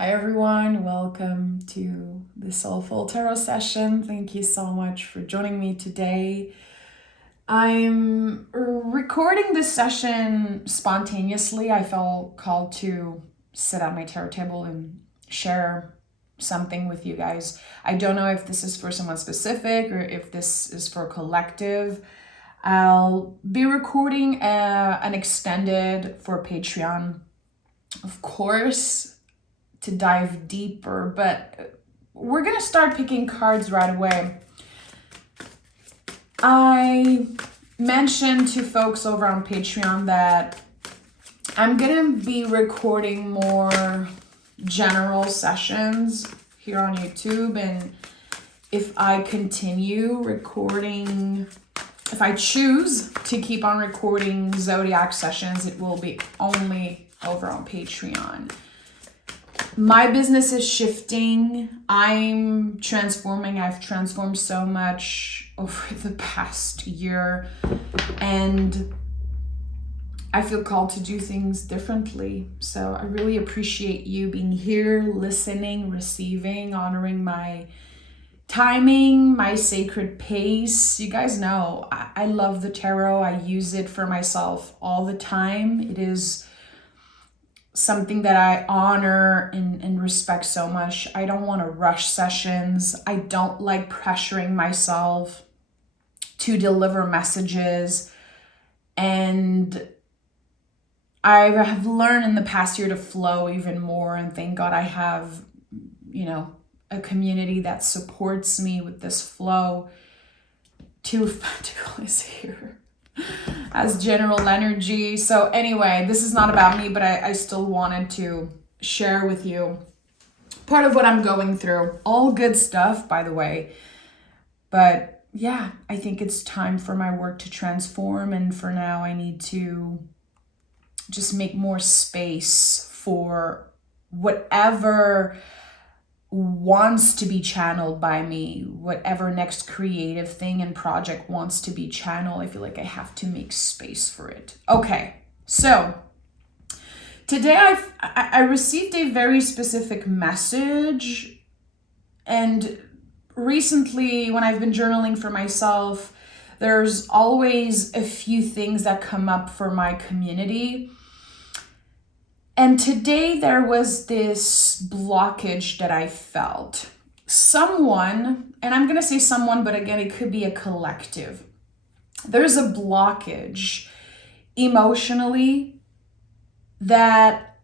Hi everyone, welcome to the Soulful Tarot session. Thank you so much for joining me today. I'm recording this session spontaneously. I felt called to sit at my tarot table and share something with you guys. I don't know if this is for someone specific or if this is for a collective. I'll be recording an extended for Patreon, of course, to dive deeper, but we're gonna start picking cards right away. I mentioned to folks over on Patreon that I'm gonna be recording more general sessions here on YouTube, and if I continue recording, if I choose to keep on recording zodiac sessions, it will be only over on Patreon. My business is shifting. I'm transforming. I've transformed so much over the past year, and I feel called to do things differently. So I really appreciate you being here, listening, receiving, honoring my timing, my sacred pace. You guys know I love the tarot. I use it for myself all the time. It is something that I honor and respect so much. I don't want to rush sessions. I don't like pressuring myself to deliver messages. And I have learned in the past year to flow even more. And thank God I have, a community that supports me with this flow. Two of Pentacles is here as general energy. So anyway, this is not about me, but I still wanted to share with you part of what I'm going through. All good stuff, by the way. But yeah, I think it's time for my work to transform. And for now, I need to just make more space for whatever wants to be channeled by me, whatever next creative thing and project wants to be channeled. I feel like I have to make space for it. Okay, so today I received a very specific message, and recently when I've been journaling for myself, there's always a few things that come up for my community. And today there was this blockage that I felt. Someone, and I'm going to say someone, but again, it could be a collective. There's a blockage emotionally that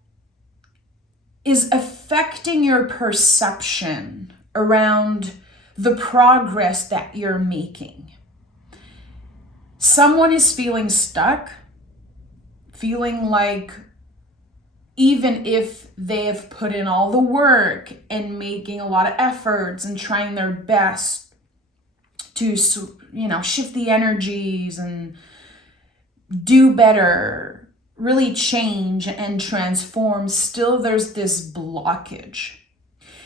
is affecting your perception around the progress that you're making. Someone is feeling stuck, feeling like even if they have put in all the work and making a lot of efforts and trying their best to, shift the energies and do better, really change and transform, still there's this blockage.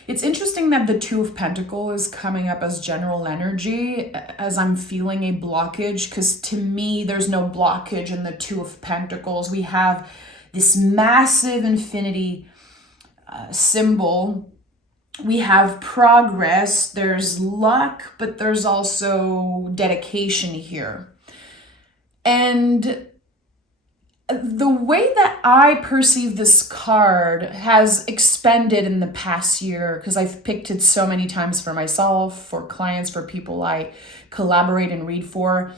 It's interesting that the Two of Pentacles is coming up as general energy as I'm feeling a blockage, because to me, there's no blockage in the Two of Pentacles. We have this massive infinity symbol. We have progress, there's luck, but there's also dedication here. And the way that I perceive this card has expanded in the past year, because I've picked it so many times for myself, for clients, for people I collaborate and read for.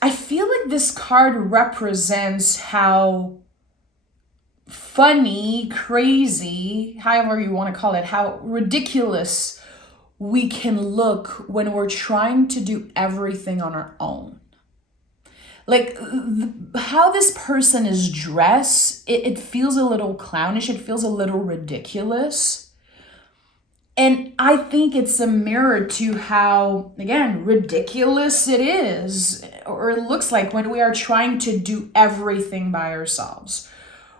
I feel like this card represents how funny, crazy, however you want to call it, how ridiculous we can look when we're trying to do everything on our own. Like how this person is dressed, it feels a little clownish, it feels a little ridiculous. And I think it's a mirror to how, again, ridiculous it is, or it looks like when we are trying to do everything by ourselves.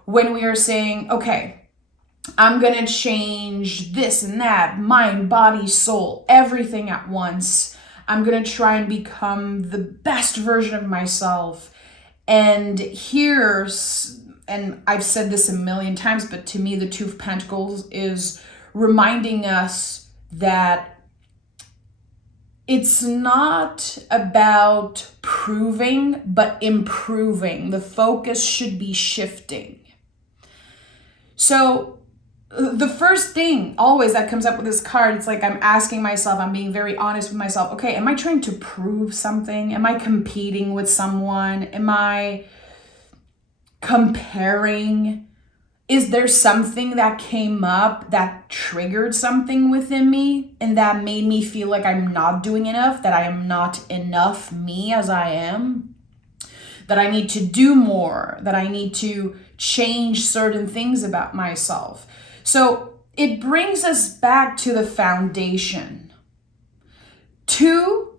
When we are saying, okay, I'm going to change this and that, mind, body, soul, everything at once. I'm going to try and become the best version of myself. And here's and I've said this a million times, but to me, the Two of Pentacles is reminding us that it's not about proving, but improving. The focus should be shifting. So the first thing always that comes up with this card, it's like I'm asking myself, I'm being very honest with myself. Okay, am I trying to prove something? Am I competing with someone? Am I comparing? Is there something that came up that triggered something within me and that made me feel like I'm not doing enough, that I am not enough me as I am, that I need to do more, that I need to change certain things about myself? So it brings us back to the foundation.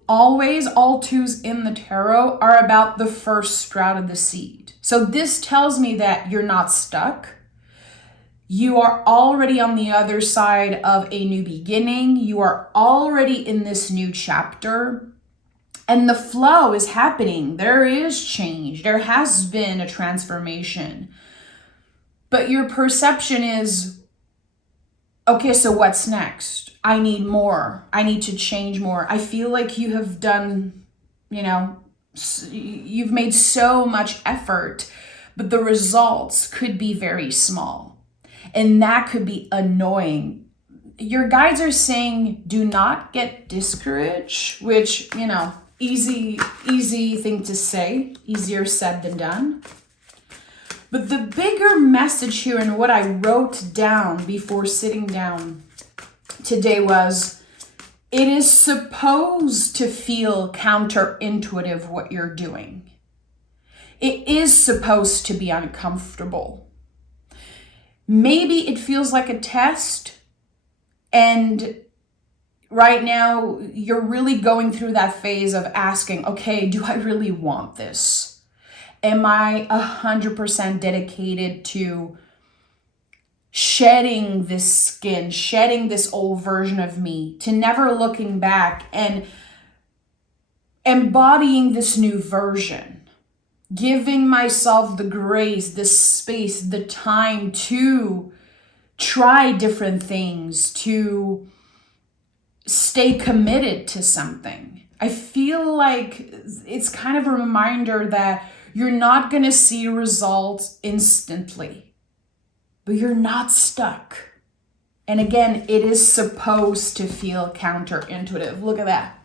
All twos in the tarot are about the first sprout of the seed. So this tells me that you're not stuck. You are already on the other side of a new beginning. You are already in this new chapter. And the flow is happening. There is change. There has been a transformation. But your perception is, okay, so what's next? I need more. I need to change more. I feel like you have done, you've made so much effort, but the results could be very small. And that could be annoying. Your guides are saying, do not get discouraged, which, easy thing to say, easier said than done. But the bigger message here and what I wrote down before sitting down today was, it is supposed to feel counterintuitive what you're doing. It is supposed to be uncomfortable. Maybe it feels like a test, and right now you're really going through that phase of asking, okay, do I really want this? Am I 100% dedicated to shedding this skin, shedding this old version of me, to never looking back and embodying this new version, giving myself the grace, the space, the time to try different things, to stay committed to something? I feel like it's kind of a reminder that you're not going to see results instantly, but you're not stuck. And again, it is supposed to feel counterintuitive. Look at that.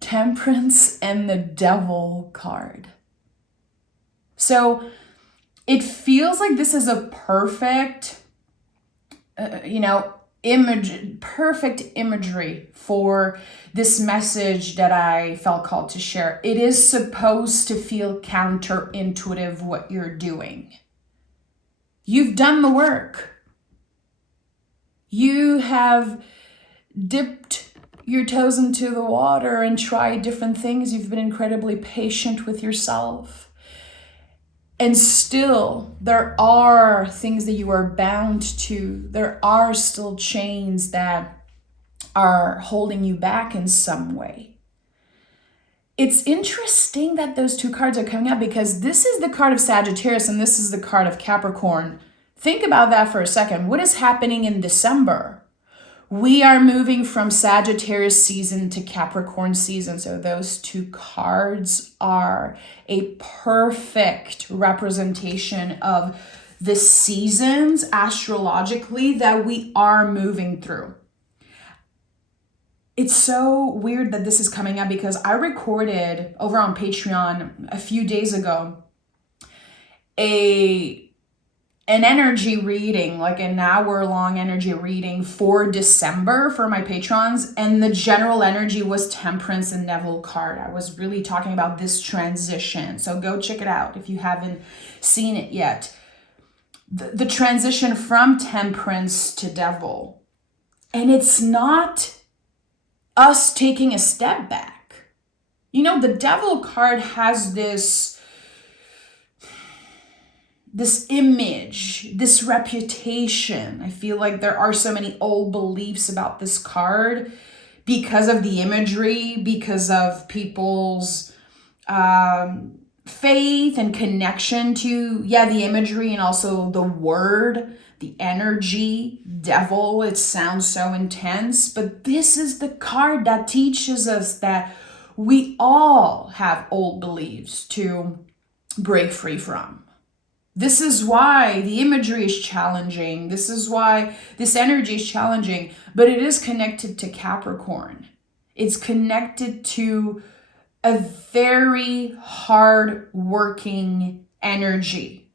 Temperance and the Devil card. So it feels like this is a perfect, perfect imagery for this message that I felt called to share. It is supposed to feel counterintuitive what you're doing. You've done the work. You have dipped your toes into the water and tried different things. You've been incredibly patient with yourself. And still, there are things that you are bound to. There are still chains that are holding you back in some way. It's interesting that those two cards are coming up, because this is the card of Sagittarius and this is the card of Capricorn. Think about that for a second. What is happening in December? We are moving from Sagittarius season to Capricorn season. So those two cards are a perfect representation of the seasons astrologically that we are moving through. It's so weird that this is coming up, because I recorded over on Patreon a few days ago an energy reading, like an hour-long energy reading for December for my patrons, and the general energy was Temperance and Devil card. I was really talking about this transition, so go check it out if you haven't seen it yet. The transition from Temperance to Devil, and it's not us taking a step back. The Devil card has this image, this reputation. I feel like there are so many old beliefs about this card because of the imagery, because of people's faith and connection to, the imagery and also the word, the energy, devil. It sounds so intense, but this is the card that teaches us that we all have old beliefs to break free from. This is why the imagery is challenging. This is why this energy is challenging, but it is connected to Capricorn. It's connected to a very hard working energy.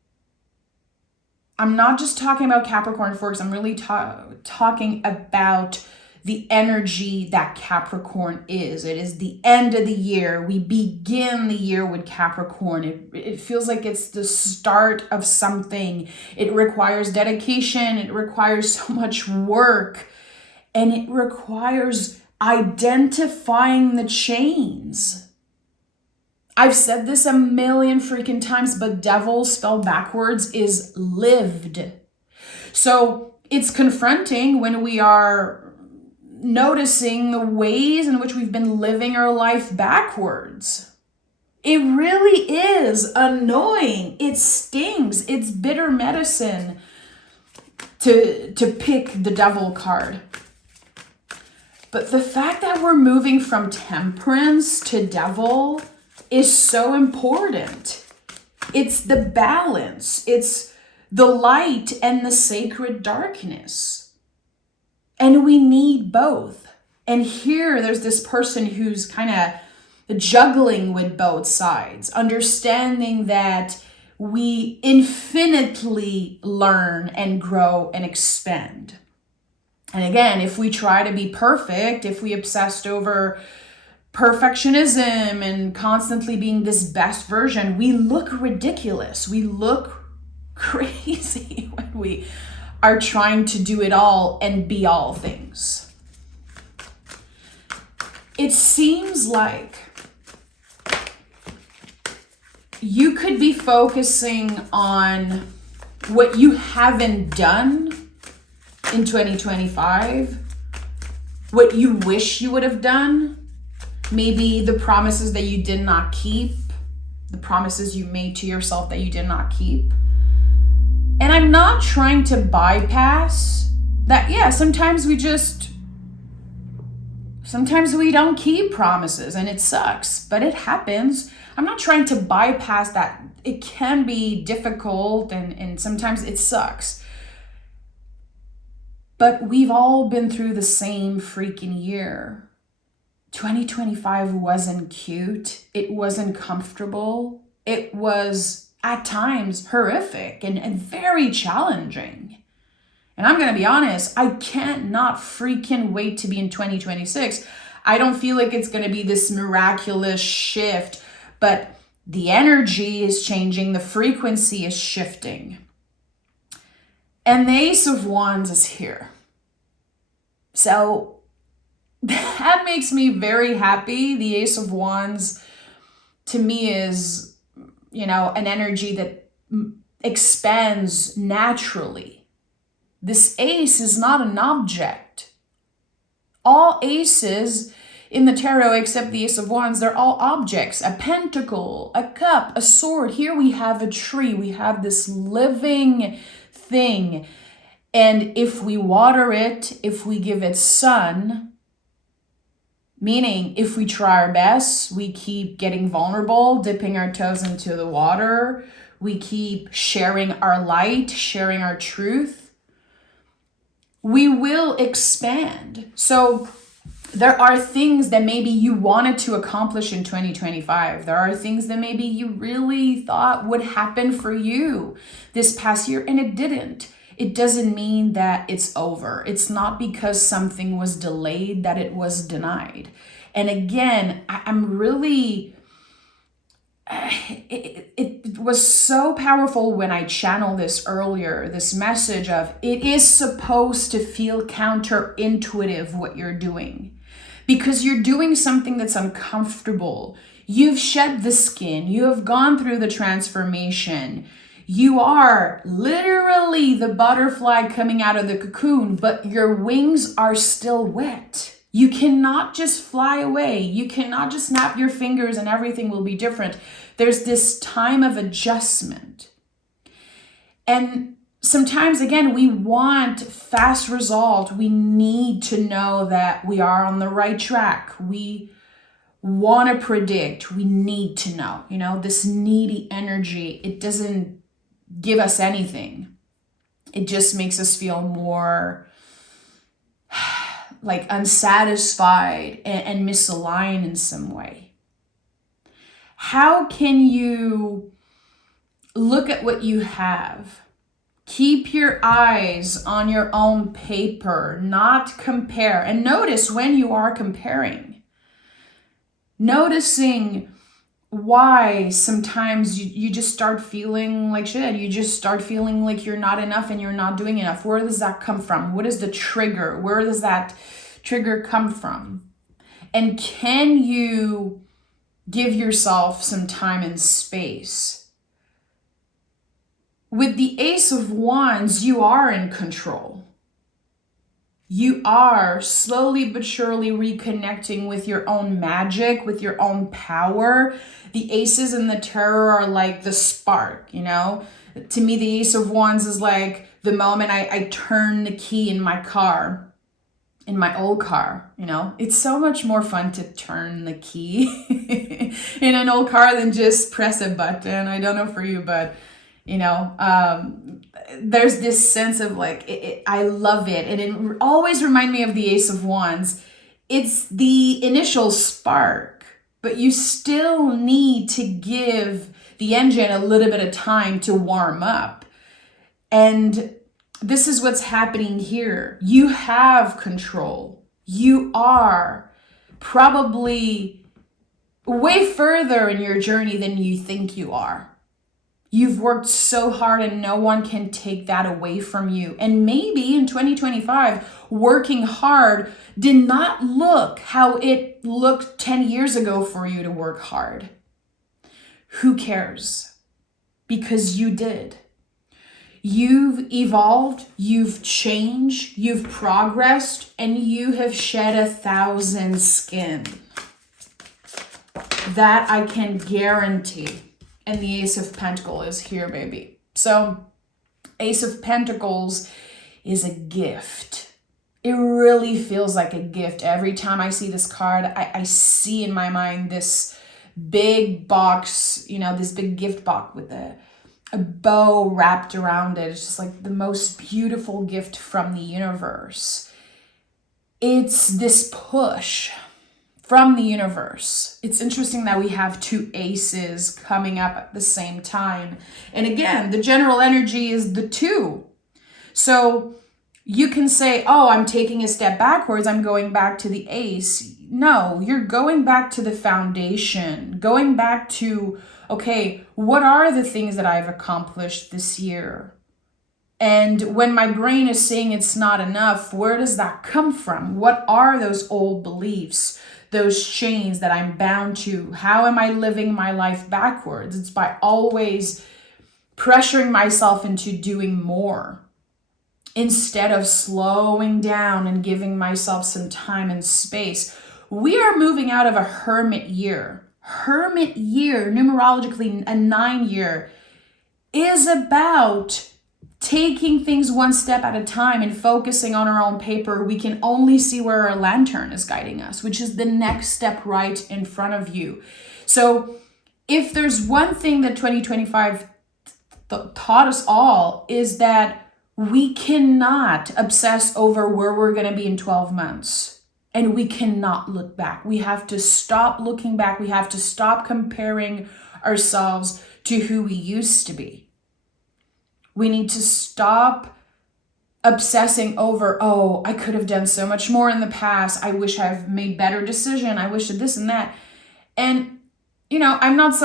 I'm not just talking about Capricorn, folks. I'm really talking about the energy that Capricorn is. It is the end of the year. We begin the year with Capricorn. It feels like it's the start of something. It requires dedication. It requires so much work. And it requires identifying the chains. I've said this a million freaking times, but devil spelled backwards is lived. So it's confronting when we are noticing the ways in which we've been living our life backwards. It really is annoying. It stings. It's bitter medicine to pick the devil card. But the fact that we're moving from temperance to devil is so important. It's the balance. It's the light and the sacred darkness. And we need both. And here there's this person who's kind of juggling with both sides, understanding that we infinitely learn and grow and expand. And again, if we try to be perfect, if we obsessed over perfectionism and constantly being this best version, we look ridiculous. We look crazy when we are trying to do it all and be all things. It seems like you could be focusing on what you haven't done in 2025, what you wish you would have done, maybe the promises that you did not keep, the promises you made to yourself that you did not keep. And I'm not trying to bypass that. Sometimes we don't keep promises and it sucks, but it happens. I'm not trying to bypass that. It can be difficult and sometimes it sucks. But we've all been through the same freaking year. 2025 wasn't cute. It wasn't comfortable. It was at times horrific and very challenging. And I'm going to be honest, I can't not freaking wait to be in 2026. I don't feel like it's going to be this miraculous shift, but the energy is changing, the frequency is shifting. And the Ace of Wands is here. So that makes me very happy. The Ace of Wands to me is, an energy that expands naturally. This ace is not an object. All aces in the tarot, except the Ace of Wands, they're all objects. A pentacle, a cup, a sword. Here we have a tree. We have this living thing. And if we water it, if we give it sun, meaning if we try our best, we keep getting vulnerable, dipping our toes into the water, we keep sharing our light, sharing our truth, we will expand. So there are things that maybe you wanted to accomplish in 2025. There are things that maybe you really thought would happen for you this past year and it didn't. It doesn't mean that it's over. It's not because something was delayed that it was denied. And again, I'm really, it was so powerful when I channeled this earlier, this message of it is supposed to feel counterintuitive what you're doing. Because you're doing something that's uncomfortable. You've shed the skin. You have gone through the transformation. You are literally the butterfly coming out of the cocoon, but your wings are still wet. You cannot just fly away. You cannot just snap your fingers and everything will be different. There's this time of adjustment. And sometimes, again, we want fast result. We need to know that we are on the right track. We want to predict. We need to know, this needy energy. It doesn't give us anything. It just makes us feel more like unsatisfied and misaligned in some way. How can you look at what you have? Keep your eyes on your own paper, not compare. And notice when you are comparing. Noticing why sometimes you just start feeling like shit. You just start feeling like you're not enough and you're not doing enough. Where does that come from? What is the trigger? Where does that trigger come from? And can you give yourself some time and space? With the Ace of Wands, you are in control. You are slowly but surely reconnecting with your own magic, with your own power. The aces and the tarot are like the spark, To me, the Ace of Wands is like the moment I turn the key in my car, in my old car, It's so much more fun to turn the key in an old car than just press a button. I don't know for you, but there's this sense of like, I love it. And it always reminds me of the Ace of Wands. It's the initial spark, but you still need to give the engine a little bit of time to warm up. And this is what's happening here. You have control. You are probably way further in your journey than you think you are. You've worked so hard and no one can take that away from you. And maybe in 2025, working hard did not look how it looked 10 years ago for you to work hard. Who cares? Because you did. You've evolved, you've changed, you've progressed, and you have shed 1,000 skin. That I can guarantee. And the Ace of Pentacles is here, baby. So Ace of Pentacles is a gift. It really feels like a gift. Every time I see this card, I see in my mind this big box, this big gift box with a bow wrapped around it. It's just like the most beautiful gift from the universe. It's this push from the universe. It's interesting that we have two aces coming up at the same time. And again, the general energy is the 2. So you can say, oh, I'm taking a step backwards. I'm going back to the ace. No, you're going back to the foundation, going back to, okay, what are the things that I've accomplished this year? And when my brain is saying it's not enough, where does that come from? What are those old beliefs? Those chains that I'm bound to? How am I living my life backwards? It's by always pressuring myself into doing more instead of slowing down and giving myself some time and space. We are moving out of a hermit year. Hermit year, numerologically a 9 year, is about taking things one step at a time and focusing on our own paper. We can only see where our lantern is guiding us, which is the next step right in front of you. So if there's one thing that 2025 taught us all, is that we cannot obsess over where we're going to be in 12 months. And we cannot look back. We have to stop looking back. We have to stop comparing ourselves to who we used to be. We need to stop obsessing over, oh, I could have done so much more in the past. I wish I've made better decision. I wish this and that. And, I'm not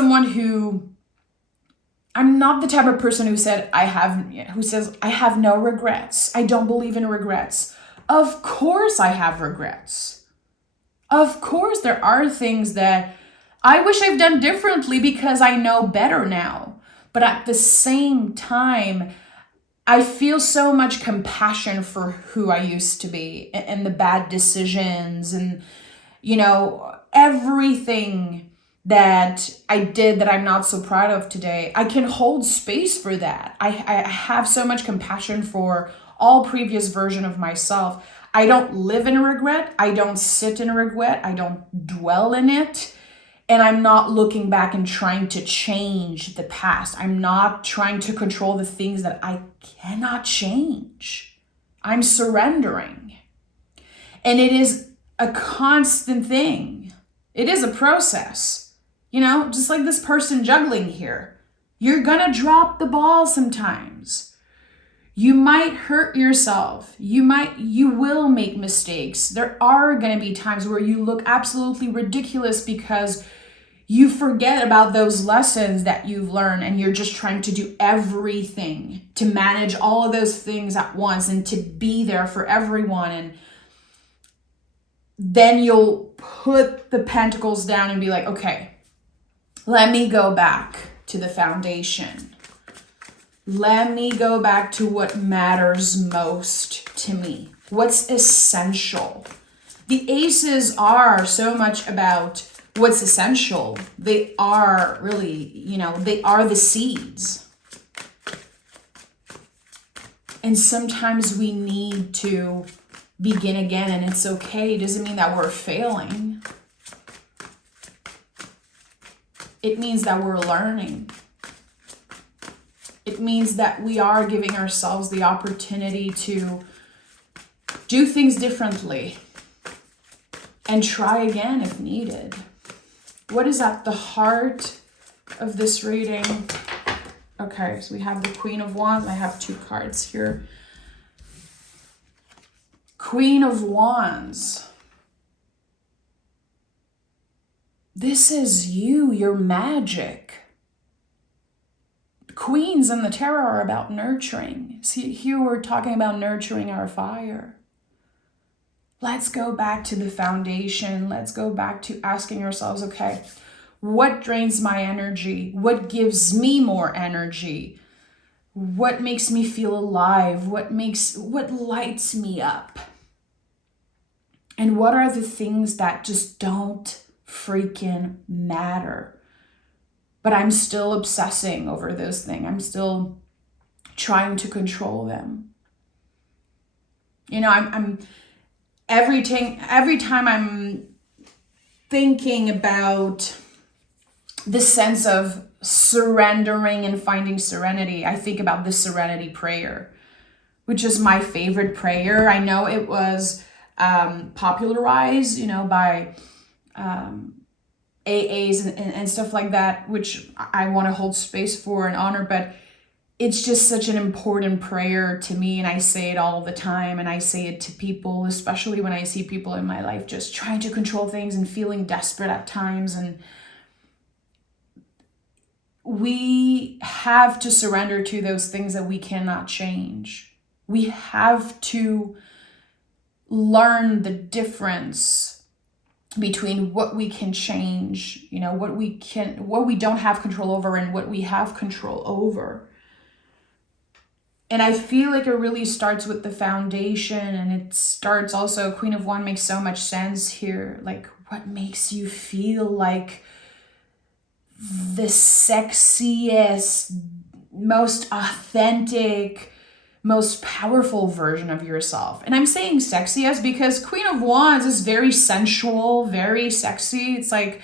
the type of person who says I have no regrets. I don't believe in regrets. Of course I have regrets. Of course there are things that I wish I've done differently because I know better now. But at the same time, I feel so much compassion for who I used to be and the bad decisions and, everything that I did that I'm not so proud of today, I can hold space for that. I have so much compassion for all previous version of myself. I don't live in regret. I don't sit in regret. I don't dwell in it. And I'm not looking back and trying to change the past. I'm not trying to control the things that I cannot change. I'm surrendering. And it is a constant thing. It is a process. You know, just like this person juggling here. You're gonna drop the ball sometimes. You might hurt yourself. You will make mistakes. There are gonna be times where you look absolutely ridiculous because you forget about those lessons that you've learned and you're just trying to do everything to manage all of those things at once and to be there for everyone. And then you'll put the pentacles down and be like, okay, let me go back to the foundation. Let me go back to what matters most to me. What's essential? The aces are so much about what's essential. They are really, they are the seeds. And sometimes we need to begin again, and it's okay. It doesn't mean that we're failing. It means that we're learning. It means that we are giving ourselves the opportunity to do things differently and try again if needed. What is at the heart of this reading? Okay, so we have the Queen of Wands. I have 2 cards here. Queen of Wands. This is you, your magic. Queens in the tarot are about nurturing. See, here we're talking about nurturing our fire. Let's go back to the foundation. Let's go back to asking ourselves, okay, what drains my energy? What gives me more energy? What makes me feel alive? What lights me up? And what are the things that just don't freaking matter? But I'm still obsessing over those things. I'm still trying to control them. I'm every time I'm thinking about the sense of surrendering and finding serenity, I think about the serenity prayer, which is my favorite prayer. I know it was popularized, by AAs and stuff like that, which I want to hold space for and honor, but it's just such an important prayer to me, and I say it all the time, and I say it to people, especially when I see people in my life just trying to control things and feeling desperate at times. And we have to surrender to those things that we cannot change. We have to learn the difference between what we can change, what we don't have control over, and what we have control over. And I feel like it really starts with the foundation, and it starts also, Queen of Wands makes so much sense here. Like, what makes you feel like the sexiest, most authentic, most powerful version of yourself? And I'm saying sexiest because Queen of Wands is very sensual, very sexy. It's like,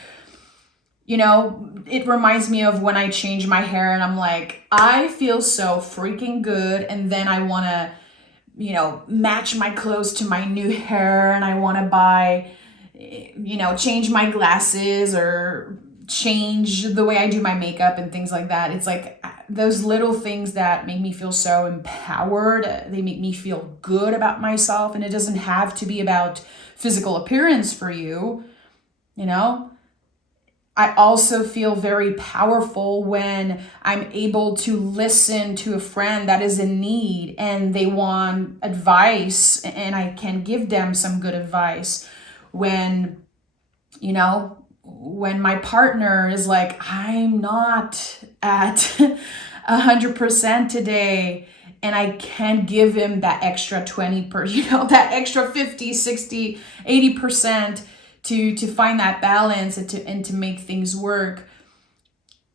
it reminds me of when I change my hair and I'm like, I feel so freaking good. And then I want to, match my clothes to my new hair, and I want to buy, change my glasses or change the way I do my makeup and things like that. It's like those little things that make me feel so empowered. They make me feel good about myself, and it doesn't have to be about physical appearance for you, I also feel very powerful when I'm able to listen to a friend that is in need and they want advice, and I can give them some good advice. When my partner is like, I'm not at 100% today, and I can give him that extra 20%, that extra 50, 60, 80% to find that balance and to make things work.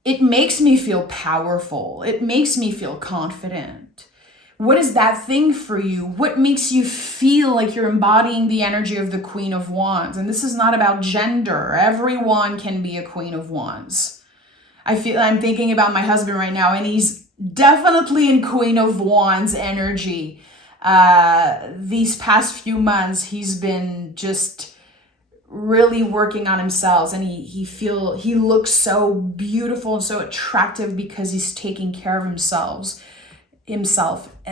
It makes me feel powerful. It makes me feel confident. What is that thing for you? What makes you feel like you're embodying the energy of the Queen of Wands? And this is not about gender. Everyone can be a Queen of Wands. I'm thinking about my husband right now, and he's definitely in Queen of Wands energy. These past few months, he's been just really working on himself, and he looks so beautiful and so attractive because he's taking care of himself.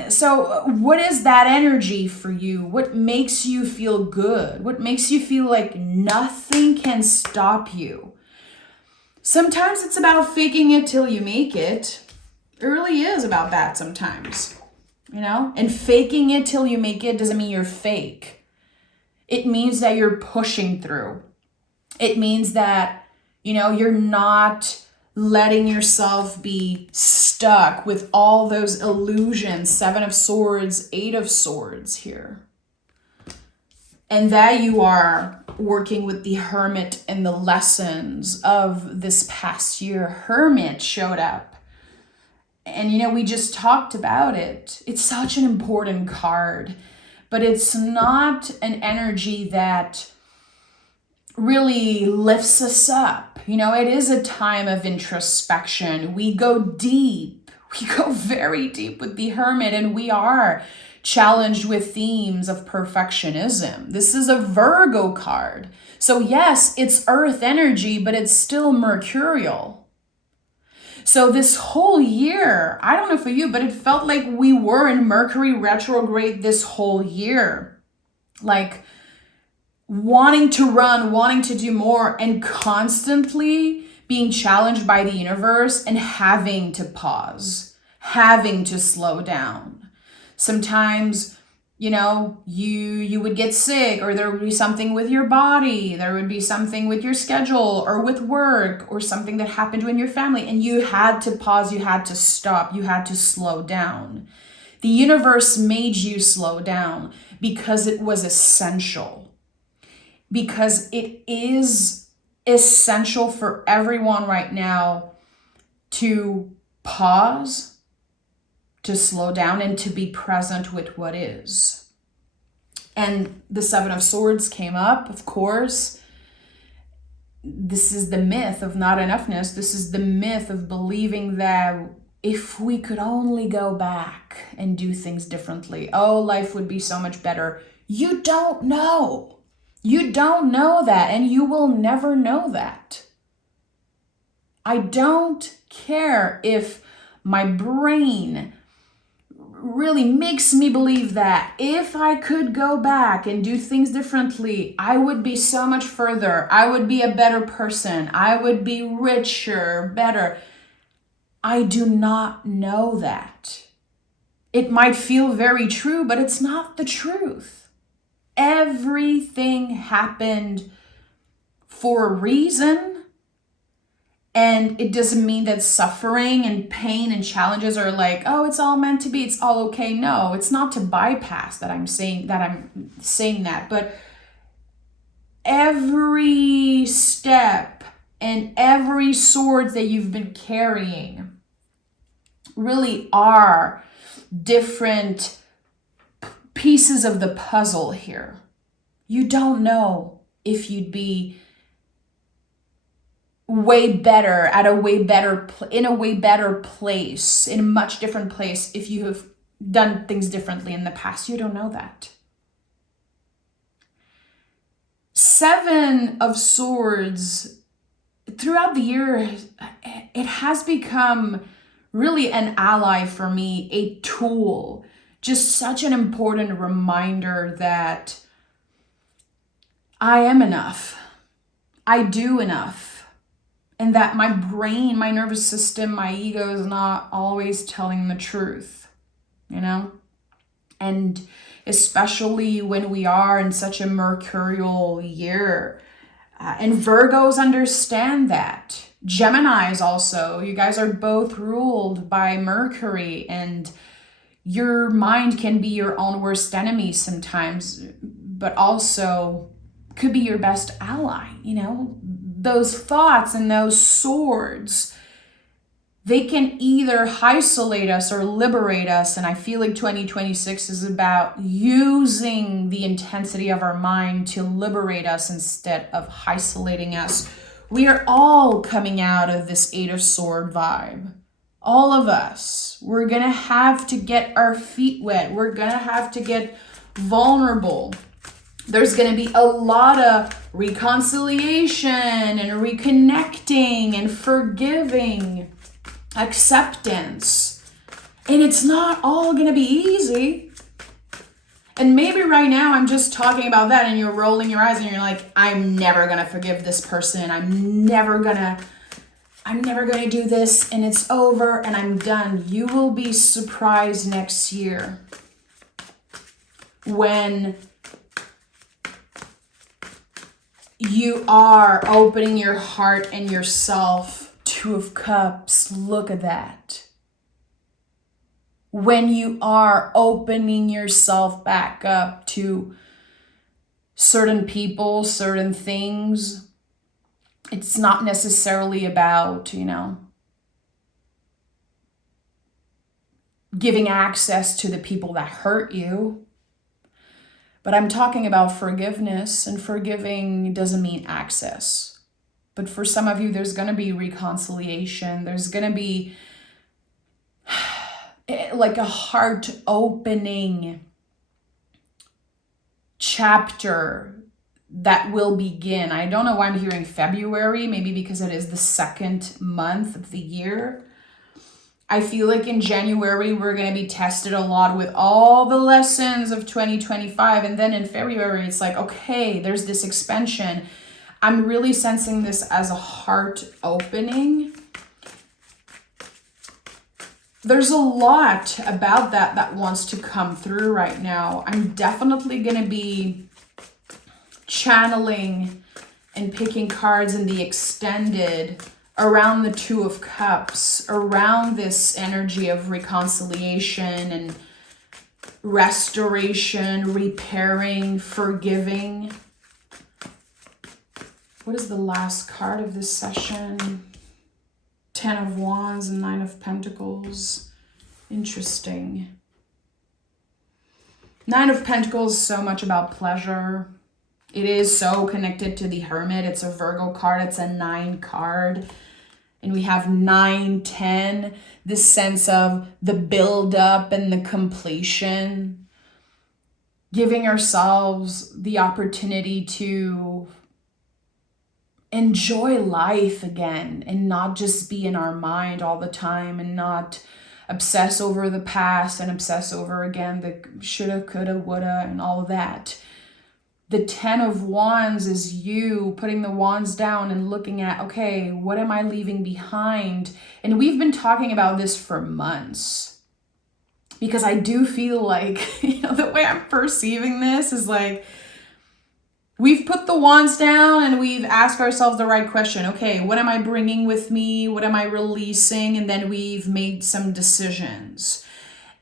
So what is that energy for you? What makes you feel good? What makes you feel like nothing can stop you? Sometimes it's about faking it till you make it. It really is about that sometimes, and faking it till you make it doesn't mean you're fake. It means that you're pushing through. It means that, you're not letting yourself be stuck with all those illusions, 7 of Swords, 8 of Swords here. And that you are working with the Hermit and the lessons of this past year. Hermit showed up. And, we just talked about it. It's such an important card. But it's not an energy that really lifts us up. It is a time of introspection. We go deep. We go very deep with the Hermit, and we are challenged with themes of perfectionism. This is a Virgo card. So yes, it's earth energy, but it's still mercurial. So this whole year, I don't know for you, but it felt like we were in Mercury retrograde this whole year. Like wanting to run, wanting to do more, and constantly being challenged by the universe and having to pause, having to slow down. Sometimes, you would get sick, or there would be something with your body, there would be something with your schedule or with work, or something that happened in your family, and you had to pause, you had to stop, you had to slow down. The universe made you slow down because it was essential. Because it is essential for everyone right now to pause, to slow down, and to be present with what is. And the 7 of Swords came up, of course. This is the myth of not enoughness. This is the myth of believing that if we could only go back and do things differently, life would be so much better. You don't know. You don't know that, and you will never know that. I don't care if my brain really makes me believe that if I could go back and do things differently, I would be so much further. I would be a better person. I would be richer, better. I do not know that. It might feel very true, but it's not the truth. Everything happened for a reason, and it doesn't mean that suffering and pain and challenges are like, it's all meant to be, it's all okay. No, it's not to bypass that I'm saying that, but every step and every sword that you've been carrying really are different pieces of the puzzle here. You don't know if you'd be way better in a way better place, in a much different place, if you have done things differently in the past. You don't know that. 7 of Swords, throughout the year, it has become really an ally for me, a tool. Just such an important reminder that I am enough. I do enough. And that my brain, my nervous system, my ego is not always telling the truth, And especially when we are in such a mercurial year. And Virgos understand that. Geminis also, you guys are both ruled by Mercury, and your mind can be your own worst enemy sometimes, but also could be your best ally, you know? Those thoughts and those swords, they can either isolate us or liberate us. And I feel like 2026 is about using the intensity of our mind to liberate us instead of isolating us. We are all coming out of this Eight of Sword vibe. All of us. We're going to have to get our feet wet. We're going to have to get vulnerable. There's going to be a lot of reconciliation and reconnecting and forgiving, acceptance. And it's not all going to be easy. And maybe right now I'm just talking about that and you're rolling your eyes and you're like, I'm never going to forgive this person. I'm never going to do this, and it's over and I'm done. You will be surprised next year when you are opening your heart and yourself. Two of Cups, look at that. When you are opening yourself back up to certain people, certain things, it's not necessarily about, giving access to the people that hurt you. But I'm talking about forgiveness, and forgiving doesn't mean access. But for some of you, there's going to be reconciliation. There's going to be like a heart opening chapter that will begin. I don't know why I'm hearing February, maybe because it is the second month of the year. I feel like in January, we're going to be tested a lot with all the lessons of 2025. And then in February, it's like, okay, there's this expansion. I'm really sensing this as a heart opening. There's a lot about that wants to come through right now. I'm definitely going to be channeling and picking cards in the extended around the Two of Cups, around this energy of reconciliation and restoration, repairing, forgiving. What is the last card of this session? 10 of Wands and 9 of Pentacles. Interesting. 9 of Pentacles, so much about pleasure. It is so connected to the Hermit. It's a Virgo card. It's a 9 card. And we have 9, 10, this sense of the build-up and the completion. Giving ourselves the opportunity to enjoy life again and not just be in our mind all the time and not obsess over the past and obsess over again the shoulda, coulda, woulda, and all of that. The 10 of Wands is you putting the wands down and looking at, okay, what am I leaving behind? And we've been talking about this for months because I do feel like, the way I'm perceiving this is like, we've put the wands down and we've asked ourselves the right question. Okay, what am I bringing with me? What am I releasing? And then we've made some decisions.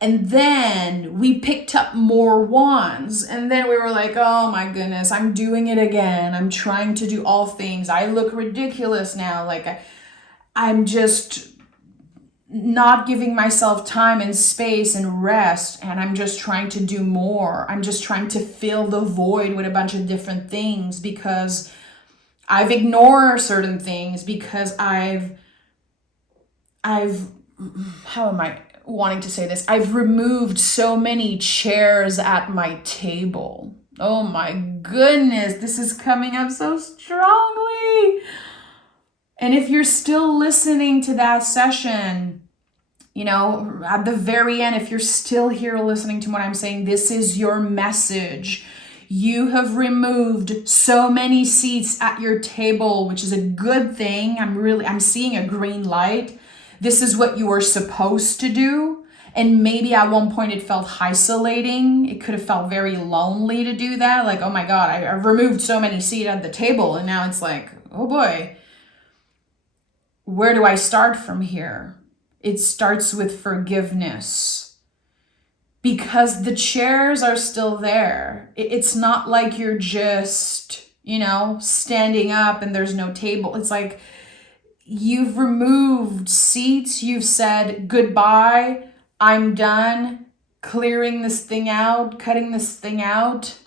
And then we picked up more wands. And then we were like, oh my goodness, I'm doing it again. I'm trying to do all things. I look ridiculous now. Like I'm just not giving myself time and space and rest. And I'm just trying to do more. I'm just trying to fill the void with a bunch of different things because I've ignored certain things because I've, how am I wanting to say this? I've removed so many chairs at my table. Oh my goodness, this is coming up so strongly. And if you're still listening to that session, at the very end, if you're still here listening to what I'm saying, this is your message. You have removed so many seats at your table, which is a good thing. I'm seeing a green light. This is what you are supposed to do. And maybe at one point it felt isolating. It could have felt very lonely to do that. Like, oh my God, I've removed so many seats at the table. And now it's like, oh boy, where do I start from here? It starts with forgiveness because the chairs are still there. It's not like you're just standing up and there's no table. It's like you've removed seats. You've said goodbye. I'm done clearing this thing out, cutting this thing out.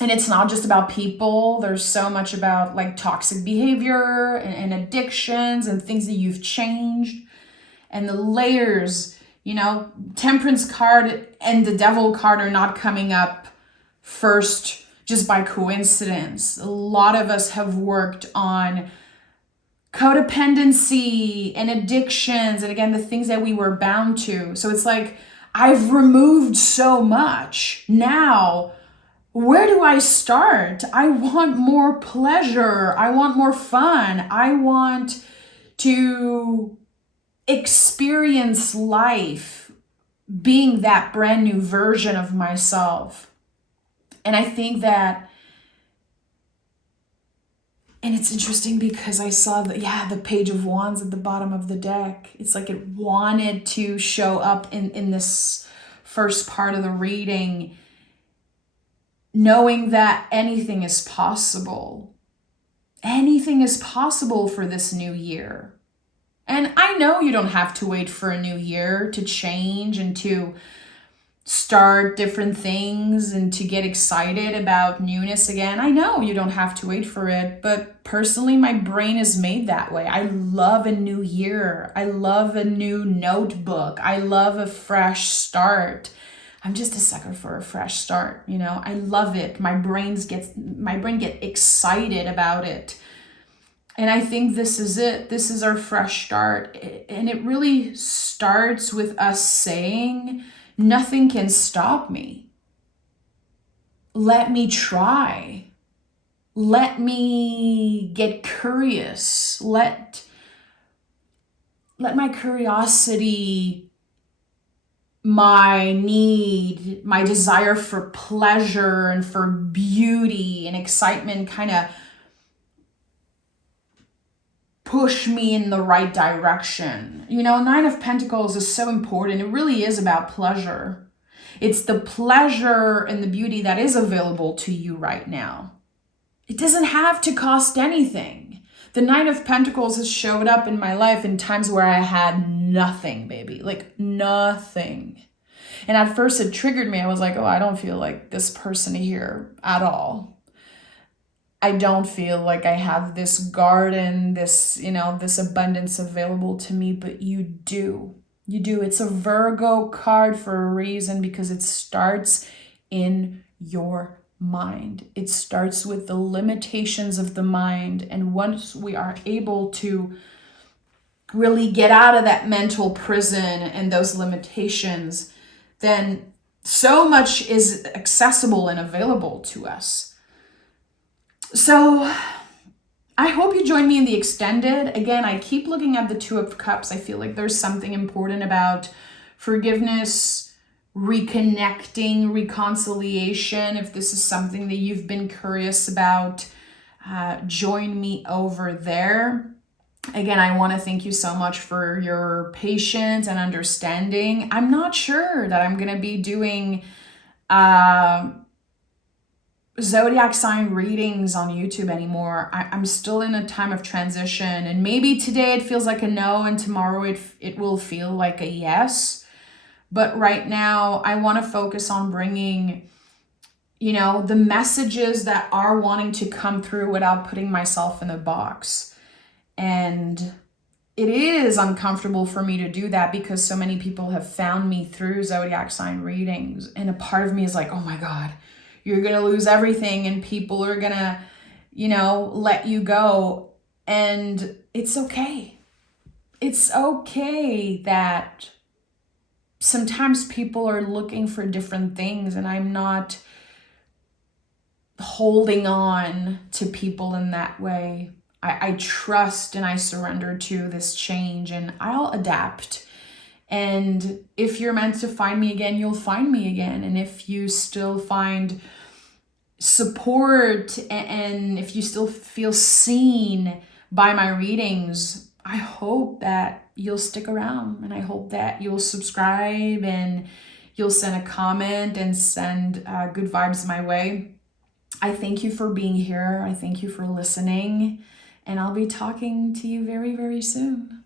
And it's not just about people. There's so much about like toxic behavior and addictions and things that you've changed. And the layers, Temperance card and the Devil card are not coming up first just by coincidence. A lot of us have worked on codependency and addictions, and again, the things that we were bound to. So it's like, I've removed so much. Now, where do I start? I want more pleasure. I want more fun. I want to experience life being that brand new version of myself. And I think that, and it's interesting because I saw the Page of Wands at the bottom of the deck. It's like it wanted to show up in this first part of the reading, knowing that anything is possible. Anything is possible for this new year. And I know you don't have to wait for a new year to change and to start different things and to get excited about newness again. I know you don't have to wait for it, but personally, my brain is made that way. I love a new year. I love a new notebook. I love a fresh start. I'm just a sucker for a fresh start, I love it. My brain gets excited about it. And I think this is it. This is our fresh start. And it really starts with us saying, nothing can stop me. Let me try. Let me get curious. Let my curiosity, my need, my desire for pleasure and for beauty and excitement kind of push me in the right direction. Nine of Pentacles is so important. It really is about pleasure. It's the pleasure and the beauty that is available to you right now. It doesn't have to cost anything. The Nine of Pentacles has showed up in my life in times where I had nothing, baby, like nothing. And at first it triggered me. I was like, oh, I don't feel like this person here at all. I don't feel like I have this garden, this abundance available to me, but you do. You do. It's a Virgo card for a reason, because it starts in your mind. It starts with the limitations of the mind. And once we are able to really get out of that mental prison and those limitations, then so much is accessible and available to us. So I hope you join me in the extended. Again, I keep looking at the Two of Cups. I feel like there's something important about forgiveness, reconnecting, reconciliation. If this is something that you've been curious about, join me over there. Again, I want to thank you so much for your patience and understanding. I'm not sure that I'm going to be doing zodiac sign readings on YouTube anymore. I'm still in a time of transition, and maybe today it feels like a no and tomorrow it will feel like a yes. But right now I want to focus on bringing, the messages that are wanting to come through without putting myself in a box. And it is uncomfortable for me to do that because so many people have found me through zodiac sign readings. And a part of me is like, oh my God, you're going to lose everything and people are going to, let you go. And it's okay. It's okay that sometimes people are looking for different things, and I'm not holding on to people in that way. I trust and I surrender to this change, and I'll adapt. And if you're meant to find me again, you'll find me again. And if you still find support and if you still feel seen by my readings, I hope that you'll stick around, and I hope that you'll subscribe and you'll send a comment and send good vibes my way. I thank you for being here. I thank you for listening. And I'll be talking to you very, very soon.